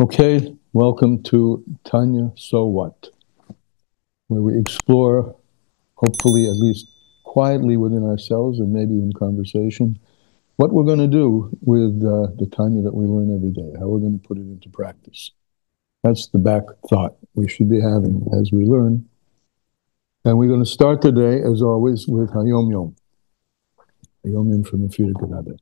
Okay, welcome to Tanya, So What, where we explore, hopefully at least quietly within ourselves and maybe in conversation, what we're going to do with the Tanya that we learn every day, how we're going to put it into practice. That's the back thought we should be having as we learn. And we're going to start today, as always, with Hayom Yom. Hayom Yom from the Friedrich Rebbe.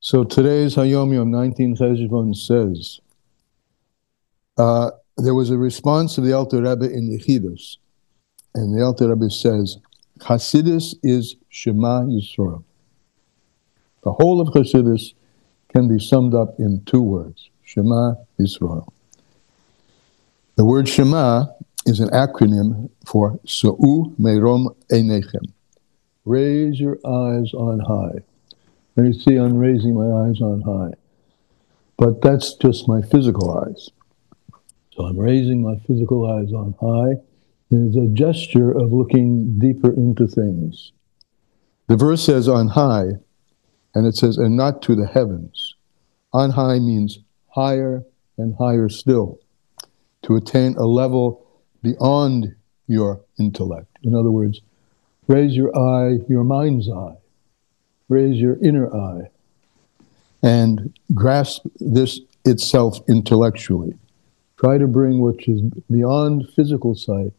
So today's Hayom Yom, 19 Cheshbon, says, there was a response of the Alter Rebbe in Yechidus, and the Alter Rebbe says, Hasidus is Shema Yisrael. The whole of Hasidus can be summed up in two words, Shema Yisrael. The word Shema is an acronym for Su'u Meirom Einechem. Raise your eyes on high. And you see, I'm raising my eyes on high. But that's just my physical eyes. So I'm raising my physical eyes on high. It's a gesture of looking deeper into things. The verse says on high, and it says, and not to the heavens. On high means higher and higher still, to attain a level beyond your intellect. In other words, raise your eye, your mind's eye. Raise your inner eye and grasp this itself intellectually. Try to bring what is beyond physical sight,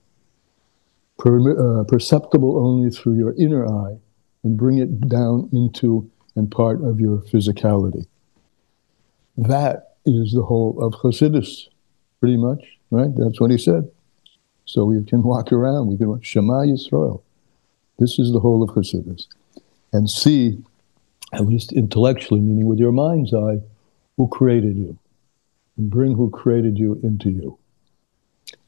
perceptible only through your inner eye, and bring it down into and part of your physicality. That is the whole of Chassidus, pretty much, right? That's what he said. So we can walk around, we can Shema Yisrael. This is the whole of Chassidus. And see, at least intellectually, meaning with your mind's eye, who created you. And bring who created you into you.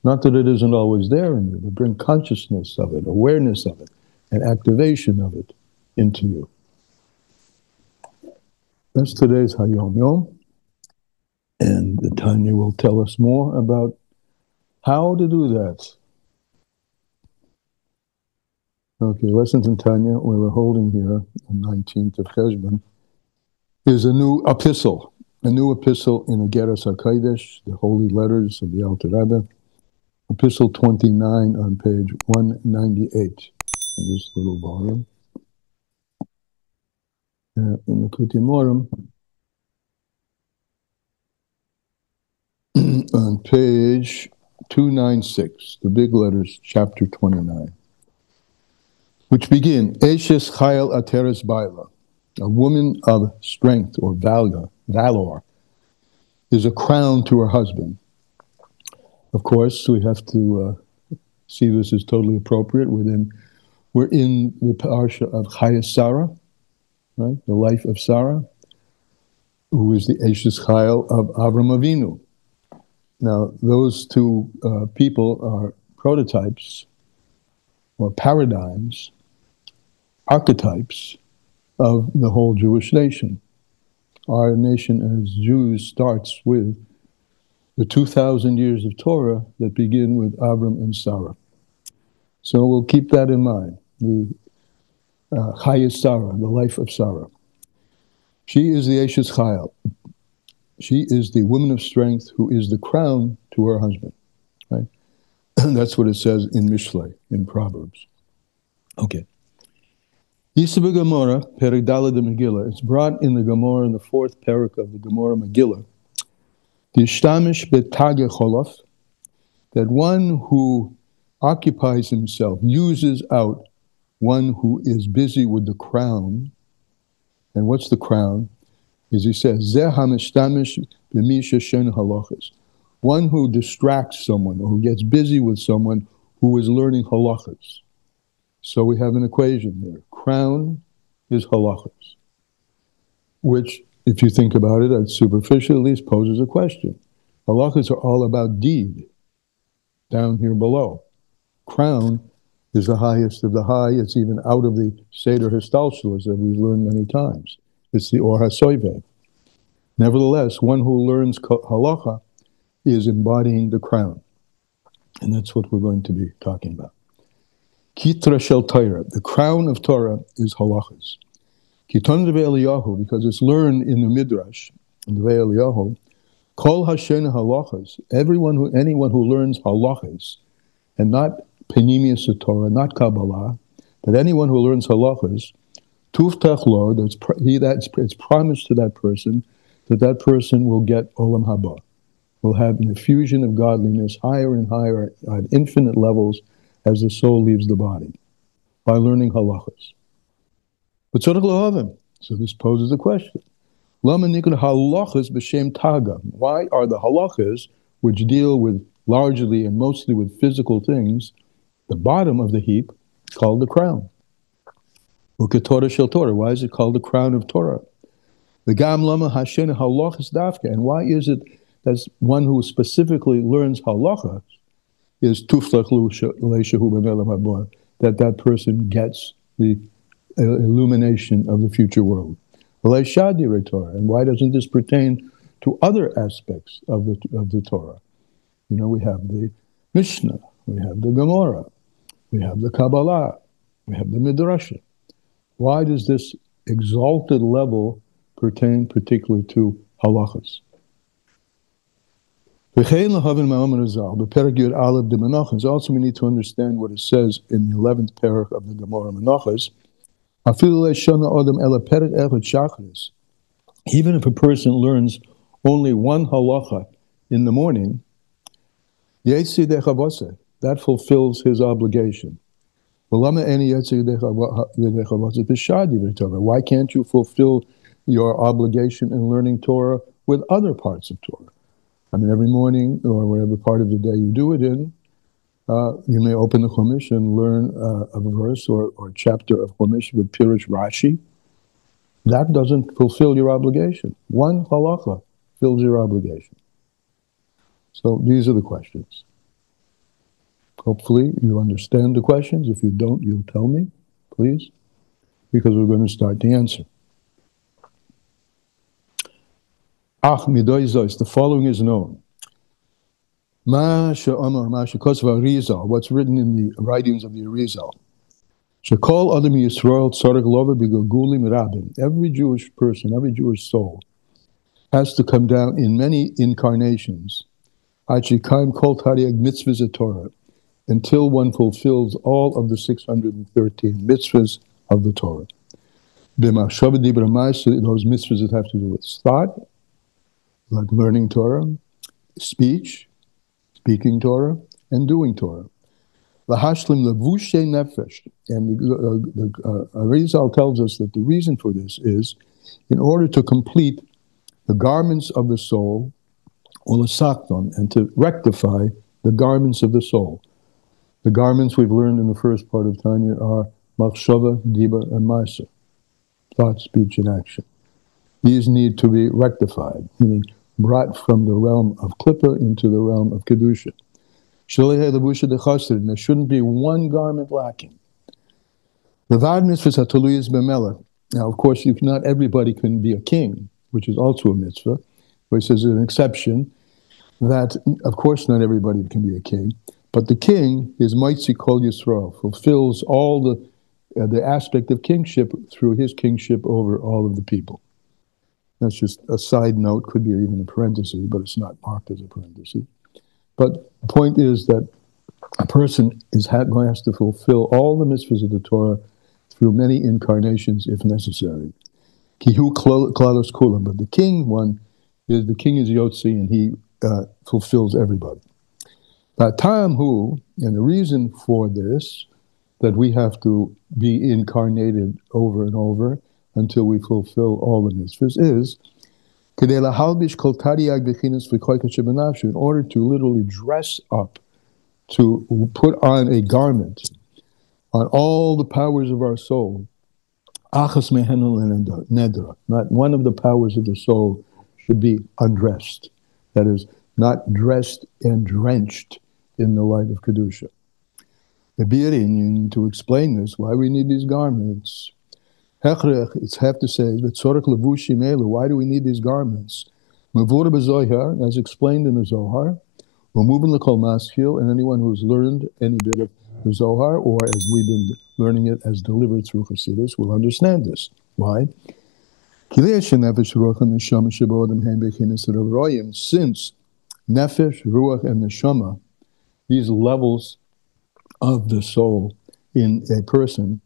Not that it isn't always there in you, but bring consciousness of it, awareness of it, and activation of it into you. That's today's Hayom Yom. And the Tanya will tell us more about how to do that. Okay, lessons in Tanya, where we're holding here, the 19th of Cheshbon, is a new epistle in the Geras HaKodesh, the holy letters of the Alter Rebbe, epistle 29 on page 198 in this little volume. In the Kutimorim, on page 296, the big letters, chapter 29, which begin, Eshes Chayil Ateres Baila, a woman of strength or valor, is a crown to her husband. Of course, we have to see this as totally appropriate. We're in the parsha of Chayil Sarah, right? The life of Sarah, who is the Eshes Chayil of Avram Avinu. Now, those two people are prototypes or paradigms, archetypes of the whole Jewish nation. Our nation as Jews starts with the 2,000 years of Torah that begin with Avram and Sarah. So we'll keep that in mind, the Chayil Sarah, the life of Sarah. She is the Eshes Chayil. She is the woman of strength who is the crown to her husband. Right? That's what it says in Mishlei, in Proverbs. Okay. Yisba Gemara, Perek Daled de Megillah. It's brought in the Gemara, in the fourth parak of the Gemara Megillah. The Ishtamish betage cholof, that one who occupies himself, uses out one who is busy with the crown. And what's the crown? As he says, Zeh hamishtamish b'misha shen halachas. One who distracts someone, or who gets busy with someone who is learning halachas. So we have an equation here. Crown is halachas, which, if you think about it, at superficial at least, poses a question. Halachas are all about deed, down here below. Crown is the highest of the high. It's even out of the Seder Histalshalas that we've learned many times. It's the Or HaSoivev. Nevertheless, one who learns halacha is embodying the crown. And that's what we're going to be talking about. Kitra shel Torah, the crown of Torah is halachas. Kiton Rebe Eliyahu, because it's learned in the Midrash, the Vei Eliyahu, Kol Hashen halachas, anyone who learns halachas, and not Penimius Torah, not Kabbalah, but anyone who learns halachas, Tuftach lo, it's promised to that person that person will get Olam Haba, will have an effusion of godliness higher and higher at infinite levels as the soul leaves the body by learning halachas. But so this poses a question. Lama nikra halachas b'shem taga. Why are the halachas, which deal with largely and mostly with physical things, the bottom of the heap, called the crown? Uketorah shel Torah. Why is it called the crown of Torah? The gam lama hashen halachas dafka. And why is it that one who specifically learns halachas is tuflach leishahu b'melam haba, that person gets the illumination of the future world? And why doesn't this pertain to other aspects of the Torah? You know, we have the Mishnah, we have the Gemara, we have the Kabbalah, we have the Midrashim. Why does this exalted level pertain particularly to halachas? Also, we need to understand what it says in the 11th parak of the Gemara Menachos. Even if a person learns only one halacha in the morning, that fulfills his obligation. Why can't you fulfill your obligation in learning Torah with other parts of Torah? I mean, every morning or whatever part of the day you do it in, you may open the Chumash and learn a verse or a chapter of Chumash with Pirush Rashi. That doesn't fulfill your obligation. One halacha fills your obligation. So these are the questions. Hopefully you understand the questions. If you don't, you'll tell me, please, because we're going to start the answer. The following is known. What's written in the writings of the Arizal. Every Jewish person, every Jewish soul has to come down in many incarnations until one fulfills all of the 613 mitzvahs of the Torah. Those mitzvahs that have to do with thought, like learning Torah, speech, speaking Torah, and doing Torah. Lahashlim levushe nefesh. And the Arizal tells us that the reason for this is in order to complete the garments of the soul, or l'sakton, and to rectify the garments of the soul. The garments we've learned in the first part of Tanya are machshava, dibur, and ma'aser, thought, speech, and action. These need to be rectified, meaning brought from the realm of klippa into the realm of kedusha. There shouldn't be one garment lacking. Now, of course, not everybody can be a king, which is also a mitzvah. But it says an exception that, of course, not everybody can be a king. But the king is Moitzi Kol Yisrael, fulfills all the aspect of kingship through his kingship over all of the people. That's just a side note, could be even a parenthesis, but it's not marked as a parenthesis. But the point is that a person has to fulfill all the mitzvahs of the Torah through many incarnations if necessary. Kihu klalos kulam, but the king is Yotzi, and he fulfills everybody. And the reason for this, that we have to be incarnated over and over until we fulfill all the mitzvahs, is in order to literally dress up, to put on a garment on all the powers of our soul. Not one of the powers of the soul should be undressed. That is, not dressed and drenched in the light of Kedusha. To explain this, why we need these garments. It's have to say, why do we need these garments? As explained in the Zohar, and anyone who's learned any bit of the Zohar, or as we've been learning it as delivered through Chassidus, will understand this. Why? Since nefesh, ruach, and neshama, these levels of the soul in a person,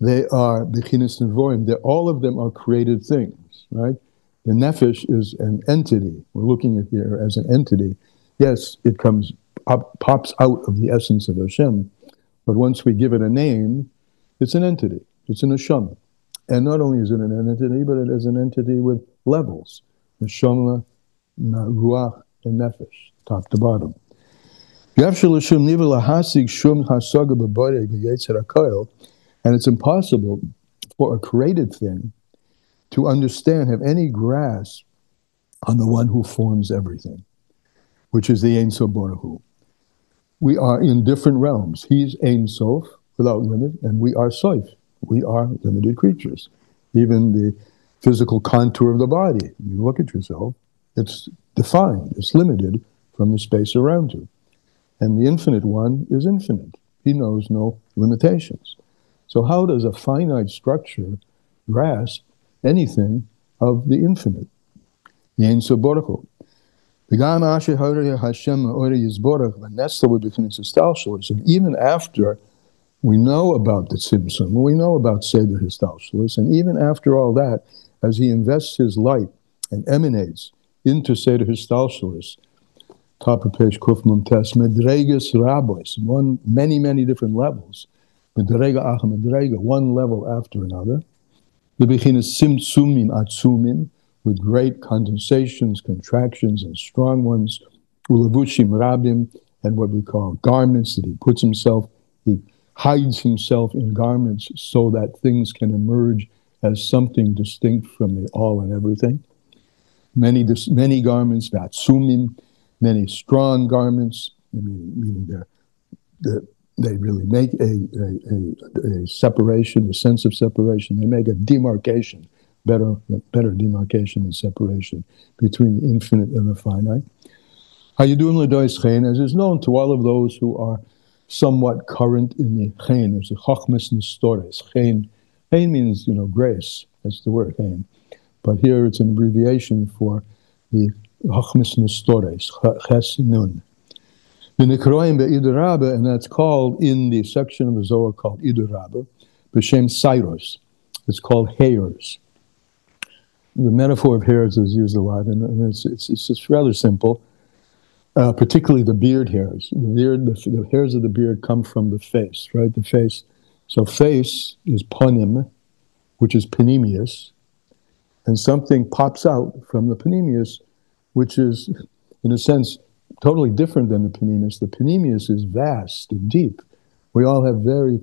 they are bechinas nevorim. All of them are created things, right? The nefesh is an entity. We're looking at here as an entity. Yes, it pops out of the essence of Hashem, but once we give it a name, it's an entity. It's an neshama. And not only is it an entity, but it is an entity with levels. Neshama, ruach, and nefesh, top to bottom. And it's impossible for a created thing to understand, have any grasp on the one who forms everything, which is the Ein Sof Baruch Hu. We are in different realms. He's Ein Sof, without limit, and we are Sof. We are limited creatures. Even the physical contour of the body, you look at yourself, it's defined, it's limited from the space around you. And the infinite one is infinite. He knows no limitations. So how does a finite structure grasp anything of the infinite? The Ein Sof Baruch Hu. And even after we know about the Tzimtzum, we know about Seder Histalshalos, and even after all that, as he invests his light and emanates into Seder Histalshalos, top of page Kuf Mem Tes, Medregas Rabbos, many different levels, Medrega Ach Medrega, one level after another, the Bechinas Tzimtzumim Atzumim, with great condensations, contractions, and strong ones, Ulavushim Rabim, and what we call garments that he puts himself, he hides himself in garments so that things can emerge as something distinct from the all and everything. Many garments, Vatsumim, many strong garments, meaning they really make a separation, a sense of separation. They make a demarcation, better demarcation and separation between the infinite and the finite. Hayidum l'dois chen, as is known to all of those who are somewhat current in the chen. There's a chachmas nistores. Chen means, grace. That's the word, chen. But here it's an abbreviation for the chachmas nistores, ches nun. V'nikroim be'idur rabba, and that's called in the section of the Zohar called idur rabba, b'shem sairos. It's called hairs. The metaphor of hairs is used a lot, and it's just rather simple. Particularly the beard hairs. The hairs of the beard come from the face, right? The face. So face is panim, which is panemius, and something pops out from the panemius, which is, in a sense, totally different than the panemius. The panemius is vast and deep. We all have very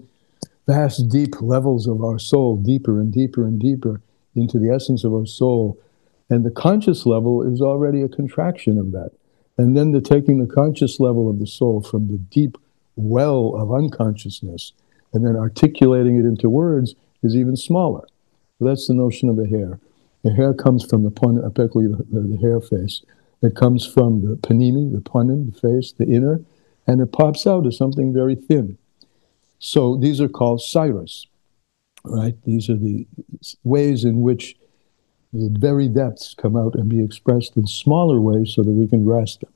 vast, deep levels of our soul, deeper and deeper and deeper into the essence of our soul. And the conscious level is already a contraction of that. And then taking the conscious level of the soul from the deep well of unconsciousness and then articulating it into words is even smaller. So that's the notion of the hair. The hair comes from the hair face. It comes from the panemi, the panim, the face, the inner, and it pops out as something very thin. So these are called sairos, right? These are the ways in which the very depths come out and be expressed in smaller ways so that we can grasp them.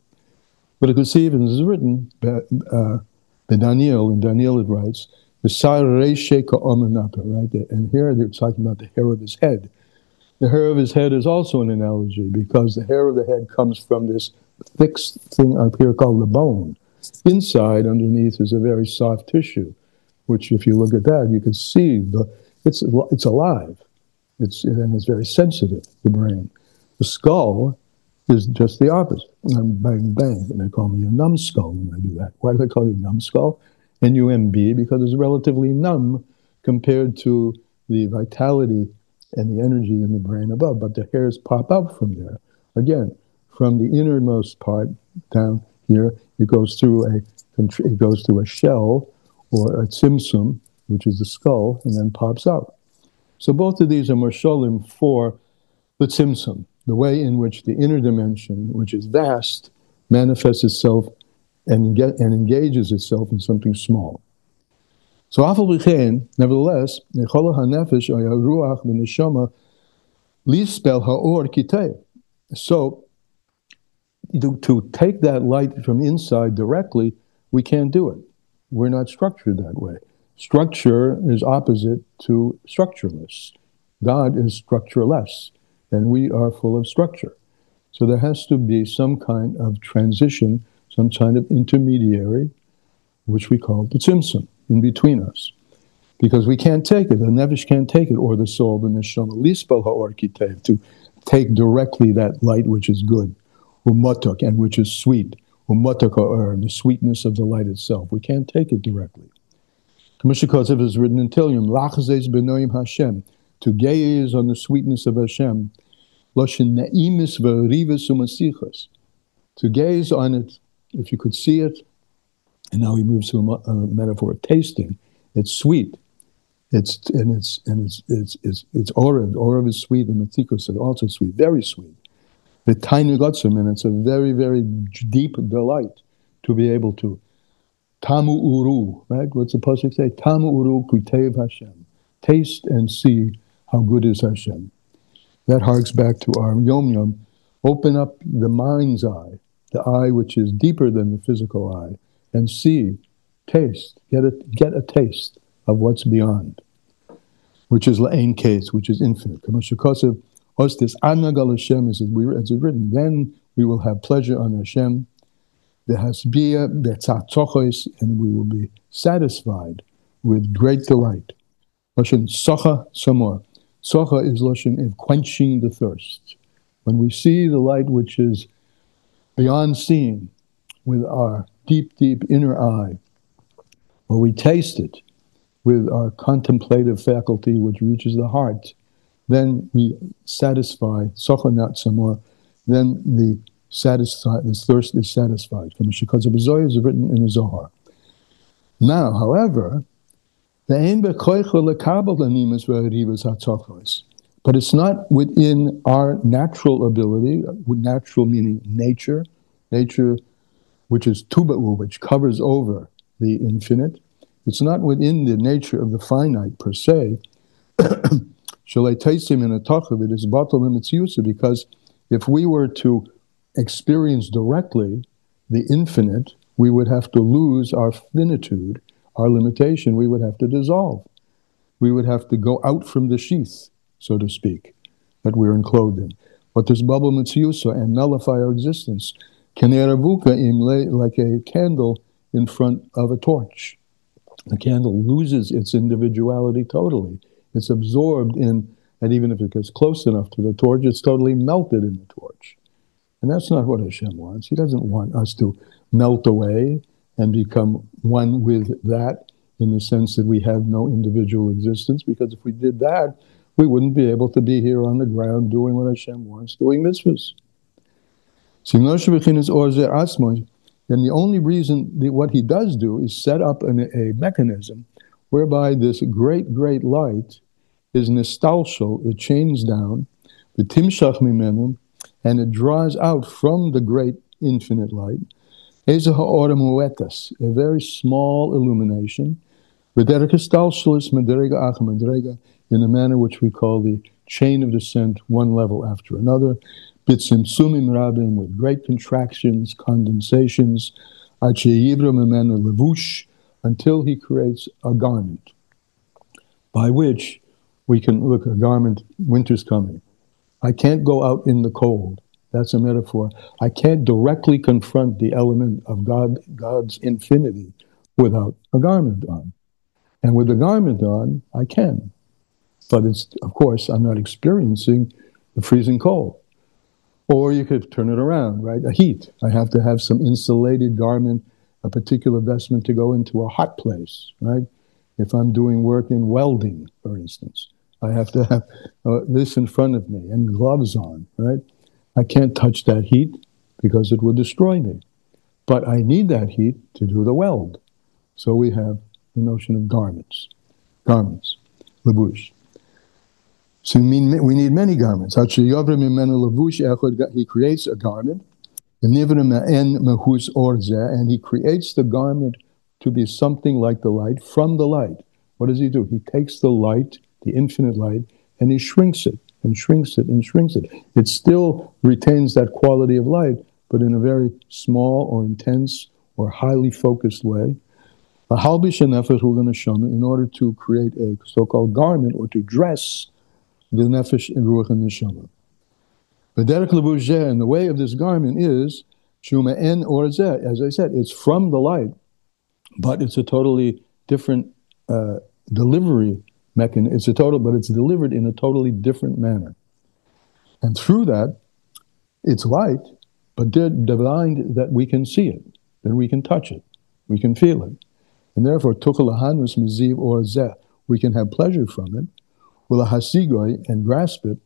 But it could see, even as is written, in Daniel it writes, the sarei sheka omenapa, right? And here they're talking about the hair of his head. The hair of his head is also an analogy because the hair of the head comes from this thick thing up here called the bone. Inside, underneath, is a very soft tissue, which if you look at that, you can see it's alive. It's very sensitive, the brain. The skull is just the opposite. I'm bang, bang, and they call me a numbskull when I do that. Why do they call you a numbskull? N-U-M-B, because it's relatively numb compared to the vitality and the energy in the brain above. But the hairs pop out from there. Again, from the innermost part down here, it goes through a shell or a tzimtzum, which is the skull, and then pops out. So both of these are marshalim for the tzimtzum, the way in which the inner dimension, which is vast, manifests itself and engages itself in something small. So afal b'chein, nevertheless, nechol hanefesh or ruach v'neshama Lispel ha'or kitei. So to take that light from inside directly, we can't do it. We're not structured that way. Structure is opposite to structureless. God is structureless, and we are full of structure. So there has to be some kind of transition, some kind of intermediary, which we call the tzimtzum, in between us. Because we can't take it, the nefesh can't take it, or the soul, the neshama, lispel ha'or kitei, to take directly that light which is good, umatok, and which is sweet, umatok ha'or, the sweetness of the light itself. We can't take it directly. Kamishikosev is written in Tehillim, lachzes benoim Hashem, to gaze on the sweetness of Hashem, loshin na'imis v'rivas umasichas, to gaze on it, if you could see it, and now he moves to a metaphor of tasting. It's sweet. It's Orav. Orav is sweet, and Matikos is also sweet, very sweet. The tiny gotzim, and it's a very, very deep delight to be able to. Tamu uru, right? What's the pasuk say? Tamu uru kutev Hashem. Taste and see how good is Hashem. That harks back to our Yom Yom. Open up the mind's eye, the eye which is deeper than the physical eye, and see, taste, get a taste of what's beyond, which is la'ein case, which is infinite. Kamashikosev, ostis anagal Hashem, as it's written, then we will have pleasure on Hashem, the hasbia, the tzatzochos, and we will be satisfied with great delight. Loshen socha samor. Socha is loshen of quenching the thirst. When we see the light which is beyond seeing with our deep, deep inner eye, or we taste it with our contemplative faculty which reaches the heart, then we satisfy, sochanat samor, then the thirst is satisfied. Because of Zohar is written in the Zohar. Now, however, but it's not within our natural ability, natural meaning nature which is tuba'u, which covers over the infinite. It's not within the nature of the finite per se. Shalei taisim in a tachav, it is batal mitziyusa, because if we were to experience directly the infinite, we would have to lose our finitude, our limitation. We would have to dissolve. We would have to go out from the sheath, so to speak, that we're enclosed in. But there's bubble mitziyusa and nullify our existence. Like a candle in front of a torch. The candle loses its individuality totally. It's absorbed in, and even if it gets close enough to the torch, it's totally melted in the torch. And that's not what Hashem wants. He doesn't want us to melt away and become one with that, in the sense that we have no individual existence, because if we did that, we wouldn't be able to be here on the ground doing what Hashem wants, doing mitzvahs. Then the only reason what he does do is set up a mechanism whereby this great, great light is nistalshal, it chains down, the timshach mimenu, and it draws out from the great infinite light, a very small illumination, in a manner which we call the chain of descent, one level after another, bitzimtzumim rabim, with great contractions, condensations, until he creates a garment, by which we can look, a garment, winter's coming. I can't go out in the cold. That's a metaphor. I can't directly confront the element of God's infinity without a garment on. And with a garment on, I can. But it's, of course, I'm not experiencing the freezing cold. Or you could turn it around, right? A heat. I have to have some insulated garment, a particular vestment to go into a hot place, right? If I'm doing work in welding, for instance, I have to have this in front of me and gloves on, right? I can't touch that heat because it would destroy me. But I need that heat to do the weld. So we have the notion of garments, levush. So we need many garments. He creates a garment, and he creates the garment to be something like the light from the light. What does he do? He takes the light, the infinite light, and he shrinks it. and shrinks it and shrinks it. It still retains that quality of light, but in a very small or intense or highly focused way. A halbish nefesh neshama, in order to create a so-called garment or to dress the nefesh and ruach and neshama. The derech levush, and the way of this garment is shuma en or zeh. As I said, it's from the light, but it's a totally different delivery mechanism. But it's delivered in a totally different manner. And through that, it's light, but divined that we can see it, that we can touch it, we can feel it. And therefore, tuchalahanus miziv or zeh, we can have pleasure from it, ulahasigoy, and grasp it,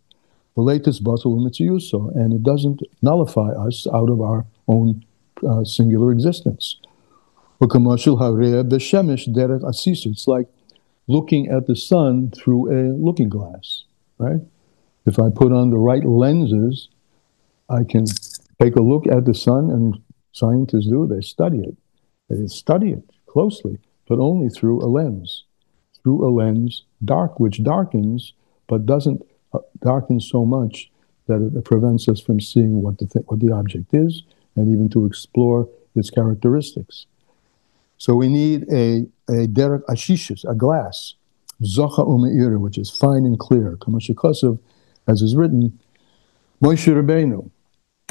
latest batul mitziyuso, and it doesn't nullify us out of our own singular existence. It's like looking at the sun through a looking glass, right? If I put on the right lenses, I can take a look at the sun, and scientists do, they study it. They study it closely, but only through a lens. Through a lens, which darkens, but doesn't darken so much that it prevents us from seeing what the object is, and even to explore its characteristics. So we need a derek ashishis, a glass, zocha umeira, which is fine and clear. Kamashikosav, as is written, Moshe Rabbeinu,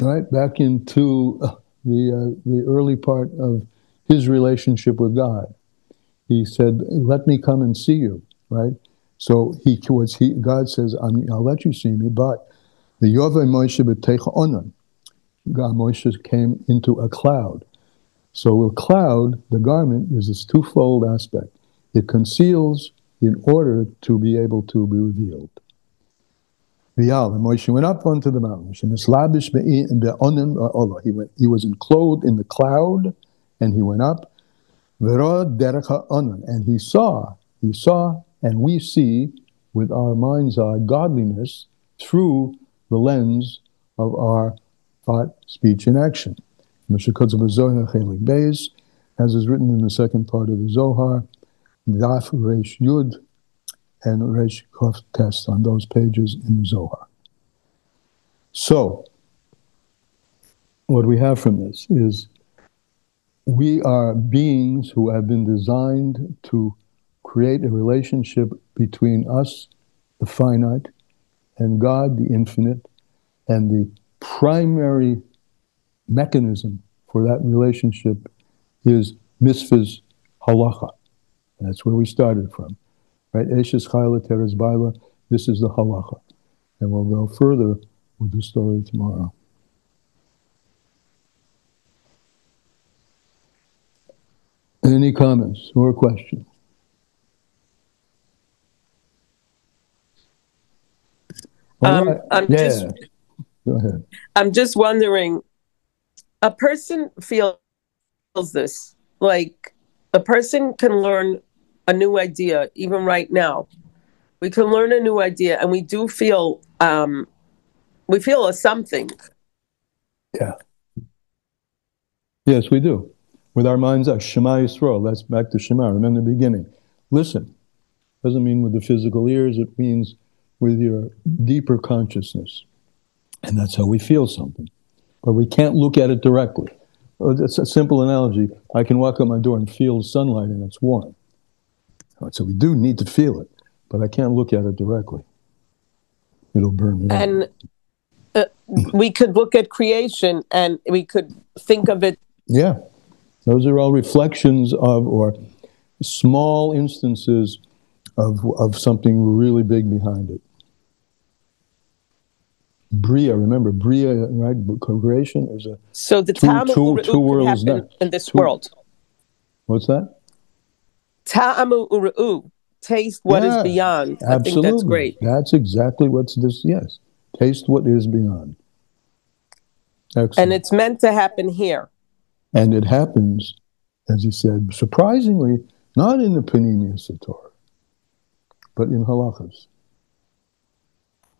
right, back into the early part of his relationship with God. He said, "Let me come and see you," right? So God says, "I'll let you see me," but the Yovei Moshe b'teicha onan, God Moshe came into a cloud. So a cloud, the garment, is this twofold aspect. It conceals in order to be able to be revealed. And Moshe went up onto the mountain. He was enclosed in the cloud, and he went up. And he saw, and we see with our mind's eye godliness through the lens of our thought, speech, and action. As is written in the second part of the Zohar, Daf Resh Yud and Resh Kof Tes, on those pages in the Zohar. So, what we have from this is we are beings who have been designed to create a relationship between us, the finite, and God, the infinite, and the primary mechanism for that relationship is mitzvah's halacha. That's where we started from, right? Eshes chayla teres baila. This is the halacha, and we'll go further with the story tomorrow. Any comments or questions? Right. Go ahead. I'm just wondering, a person feels this, like a person can learn a new idea even right now. We can learn a new idea, and we do feel we feel a something. Yeah. Yes, we do. With our minds, Shema Yisrael, that's back to Shema, remember the beginning. Listen. Doesn't mean with the physical ears, it means with your deeper consciousness. And that's how we feel something. But we can't look at it directly. It's a simple analogy. I can walk out my door and feel sunlight and it's warm. So we do need to feel it, but I can't look at it directly. It'll burn me up. And we could look at creation and we could think of it. Yeah. Those are all reflections of, or small instances of something really big behind it. Bria, remember, Bria, right? Creation is a so the two worlds could happen in this world. What's that? Ta'amu uru'u, taste what is beyond. Absolutely. I think that's great. That's exactly what's this. Yes, taste what is beyond. Excellent. And it's meant to happen here. And it happens, as he said, surprisingly, not in the Panemius of Torah, but in halachas.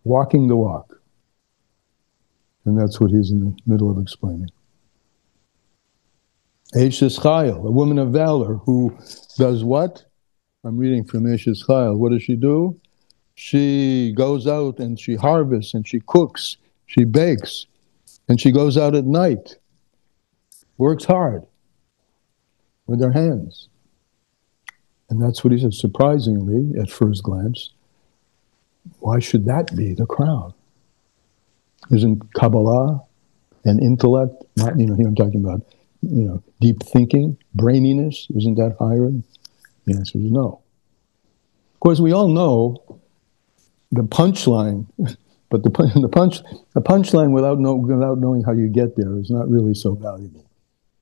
Walking the walk. And that's what he's in the middle of explaining. Eshes Chayil, a woman of valor who does what? I'm reading from Eshes Chayil. What does she do? She goes out and she harvests and she cooks, she bakes, and she goes out at night, works hard with her hands. And that's what he says. Surprisingly, at first glance, why should that be the crown? Isn't Kabbalah and intellect, not, here I'm talking about, deep thinking, braininess, isn't that higher? The answer is no. Of course, we all know the punchline, but the punchline without knowing how you get there is not really so valuable.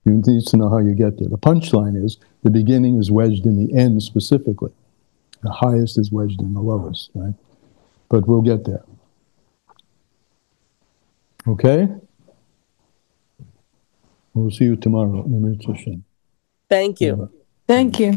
You need to know how you get there. The punchline is the beginning is wedged in the end specifically. The highest is wedged in the lowest, right? But we'll get there. Okay? We'll see you tomorrow. Thank you. Thank you.